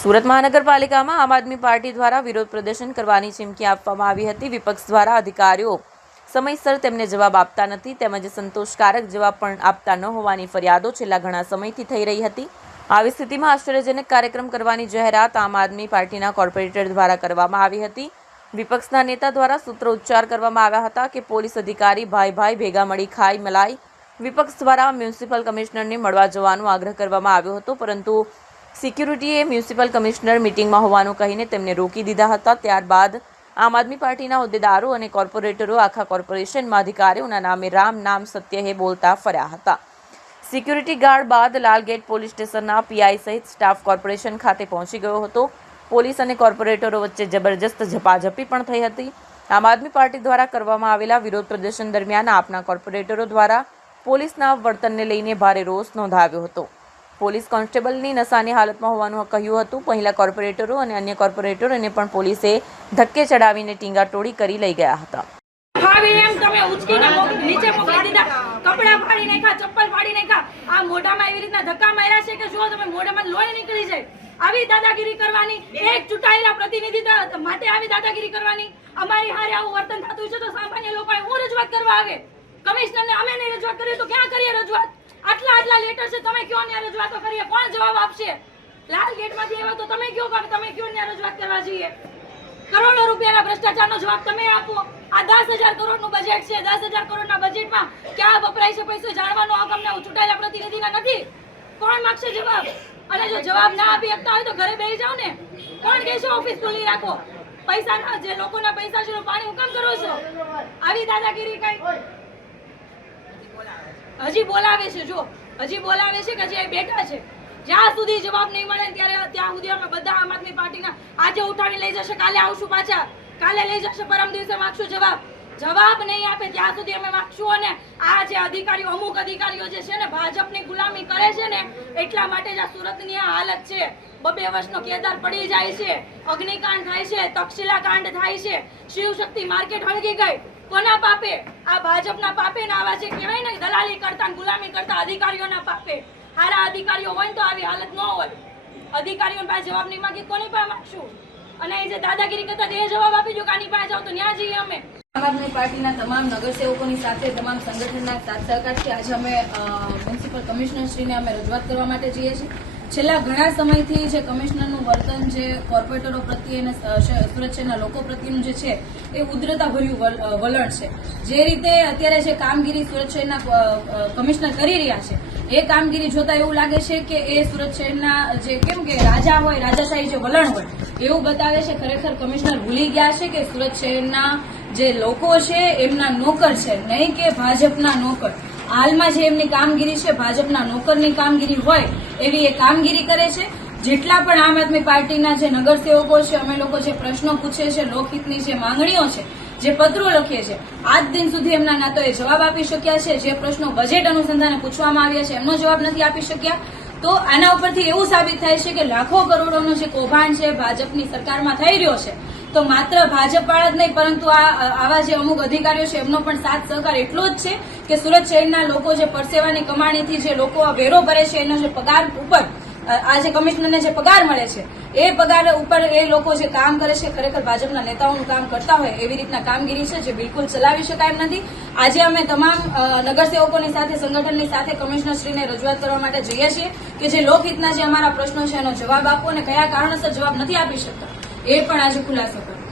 સુરત મહાનગરપાલિકામાં આમ આદમી પાર્ટી દ્વારા વિરોધ પ્રદર્શન કરવાની ચીમકી આપવામાં આવી હતી. વિપક્ષ દ્વારા અધિકારીઓ સમયસર તેમને જવાબ આપતા નથી, તેમજ સંતોષકારક જવાબ પણ આપતા ન હોવાની ફરિયાદો છેલ્લા ઘણા સમયથી થઈ રહી હતી. આવી સ્થિતિમાં આશ્ચર્યજનક કાર્યક્રમ કરવાની જાહેરાત આમ આદમી પાર્ટીના કોર્પોરેટર દ્વારા કરવામાં આવી હતી. વિપક્ષના નેતા દ્વારા સૂત્રોચ્ચાર કરવામાં આવ્યા હતા કે પોલીસ અધિકારી ભાઈ ભાઈ ભેગા મળી ખાઈ મલાઈ વિપક્ષ દ્વારા મ્યુનિસિપલ કમિશનરને મળવા જવાનો આગ્રહ કરવામાં આવ્યો હતો, પરંતુ સિક્યુરિટીએ મ્યુનિસિપલ કમિશનર મિટિંગમાં હોવાનું કહીને તેમને રોકી દીધા હતા. ત્યારબાદ આમ આદમી પાર્ટીના હોદ્દેદારો અને કોર્પોરેટરો આખા કોર્પોરેશનમાં અધિકારીઓના નામે રામ નામ સત્ય હે બોલતા ફર્યા હતા. સિક્યુરિટી ગાર્ડ બાદ લાલગેટ પોલીસ સ્ટેશનના પીઆઈ સહિત સ્ટાફ કોર્પોરેશન ખાતે પહોંચી ગયો હતો. પોલીસ અને કોર્પોરેટરો વચ્ચે જબરજસ્ત ઝપાઝપી પણ થઈ હતી. આમ આદમી પાર્ટી દ્વારા કરવામાં આવેલા વિરોધ પ્રદર્શન દરમિયાન આપના કોર્પોરેટરો દ્વારા પોલીસના વર્તનને લઈને ભારે રોષ નોંધાવ્યો હતો. પોલીસ કોન્સ્ટેબલની નશાની હાલતમાં હોવાનું કહ્યું હતું. પહેલા કોર્પોરેટરો અને અન્ય કોર્પોરેટરોને પણ પોલીસે ધક્કે ચડાવીને ટીંગાટોળી કરી લઈ ગયા હતા. માર્યા છે કે જો તમે, મોઢામાં લોહી નીકળી જાય. આવી દાદાગીરી કરવાની, એક ચૂંટાયેલા પ્રતિનિધિ માટે આવી દાદાગીરી કરવાની. અમારી હારે આવું વર્તન થતું છે તો સામાન્ય લોકોએ હું રજૂઆત કરવા આવે? કમિશનરને અમે નહીં રજૂઆત કરીએ તો ક્યાં કરીએ રજૂઆત? આટલા લેટર છે, તમે કયો ને રજૂઆતો કરીએ? કોણ જવાબ આપશે? લાલ ગેટમાંથી આવ્યા તો તમે કયો કે તમે કયો ને રજૂઆત કરવા જઈએ? કરોડો રૂપિયાના ભ્રષ્ટાચારનો જવાબ તમે આપો. આ દસ હજાર કરોડનું બજેટ છે. દસ હજાર કરોડના બજેટમાં ક્યાં વપરાય છે પૈસો જાણવાનો હક અમને ચૂંટાયેલા પ્રતિનિધિના નથી. કોણ માગશે જવાબ? અને જો જવાબ ના આપી શકતા હોય તો ઘરે બેસી જાઓ ને. કોણ કહેશે ઓફિસ ખુલ્લી રાખો. પૈસા ના જે લોકોના પૈસા છે પાણી હુકમ કરો છો. આવી દાદાગીરી કઈ હજી બોલાવે છે જો હજી બોલાવે છે કે હજી અહીં બેઠા છે. જ્યાં સુધી જવાબ નહીં મળે ત્યારે ત્યાં સુધી અમે બધા આમ આદમી પાર્ટીના આજે ઉઠાવી લઈ જશે, કાલે આવશું પાછા. કાલે લઈ જશે, પરમ દિવસે માગશું જવાબ. જવાબ નહીં આપે ત્યાં સુધી અમે માગશું અને આ જે અધિકારીઓ, અમુક અધિકારીઓ જે છે ને, ભાજપની ગુલામી કરે છે ને, એટલા માટે જ આ સુરતની આ હાલત છે. બબે વર્ષનો કેદાર પડી જાય છે, અગ્નિકાંડ થાય છે તક્ષશિલા કાંડ થાય છે. શિવશક્તિ માર્કેટ હળગી ગઈ. કોના પાપે? આ ભાજપના પાપે ને આવા જે કહેવાય ને? દલાલી કરતા ગુલામી કરતા અધિકારીઓના પાપે. હારા અધિકારીઓ હોય તો આવી હાલત ન હોય. અધિકારીઓ પાસે જવાબ નહીં માગી કોની પાસે માંગશું? અને એ જે દાદાગીરી કરતા તે જવાબ આપી દો કે પાસે જાઓ તો ન્યા જઈએ અમે. આમ આદમી પાર્ટીના તમામ નગરસેવકોની સાથે, તમામ સંગઠનના સાથ સહકારથી આજે અમે મ્યુનિસિપલ કમિશનરશ્રીને અમે રજૂઆત કરવા માટે જઈએ છીએ. છેલ્લા ઘણા સમયથી જે કમિશનરનું વર્તન જે કોર્પોરેટરો પ્રત્યે અને સુરત શહેરના લોકો પ્રત્યેનું જે છે, એ ઉદ્રતાભર્યું વલ- વલણ છે. જે રીતે અત્યારે જે કામગીરી સુરત શહેરના કમિશનર કરી રહ્યા છે, એ કામગીરી જોતા એવું લાગે છે કે એ સુરત શહેરના જે કેમ કે રાજા હોય, રાજાશાહી જે વલણ હોય, એવું બતાવે છે, ખરેખર કમિશનર ભૂલી ગયા છે કે સુરત શહેરના જે લોકો છે, એમના નોકર છે, નહીં કે ભાજપના નોકર. હાલમાં જે એમની કામગીરી છે, ભાજપના નોકરની કામગીરી હોય, એવી એ કામગીરી કરે છે. જેટલા પણ આમ આદમી પાર્ટીના જે નગરસેવકો છે, અમે લોકો જે પ્રશ્નો પૂછે છે, લોકહિતની જે માંગણીઓ છે, જે પત્રો લખીએ છીએ આજ દિન સુધી એમના ના તો એ જવાબ આપી શક્યા છે. જે પ્રશ્નો બજેટ અનુસંધાને પૂછવામાં આવ્યા છે, એમનો જવાબ નથી આપી શક્યા. તો આના ઉપરથી એવું સાબિત થાય છે કે લાખો કરોડોનો જે કૌભાંડ છે, ભાજપની સરકારમાં થઈ રહ્યો છે. તો માત્ર ભાજપ વાળા જ નહીં, પરંતુ આ, આવા જે અમુક અધિકારીઓ છે, એમનો પણ સાથ સહકાર એટલો જ છે કે સુરત શહેરના લોકો જે પરસેવાની કમાણીથી જે લોકો આ વેરો ભરે છે, એનો જે પગાર ઉપર આ જે કમિશનરને જે પગાર મળે છે, એ પગાર ઉપર એ લોકો જે કામ કરે છે, ખરેખર ભાજપના નેતાઓનું કામ કરતા હોય એવી રીતના કામગીરી છે, જે બિલકુલ ચલાવી શકાય નથી. આજે અમે તમામ નગરસેવકોની સાથે, સંગઠનની સાથે કમિશનરશ્રીને રજૂઆત કરવા માટે જઈએ છીએ કે જે લોકહિતના જે અમારા પ્રશ્નો છે, એનો જવાબ આપો અને કયા કારણોસર જવાબ નથી આપી શકતા. એ પણ આજે ખુલાસો કરો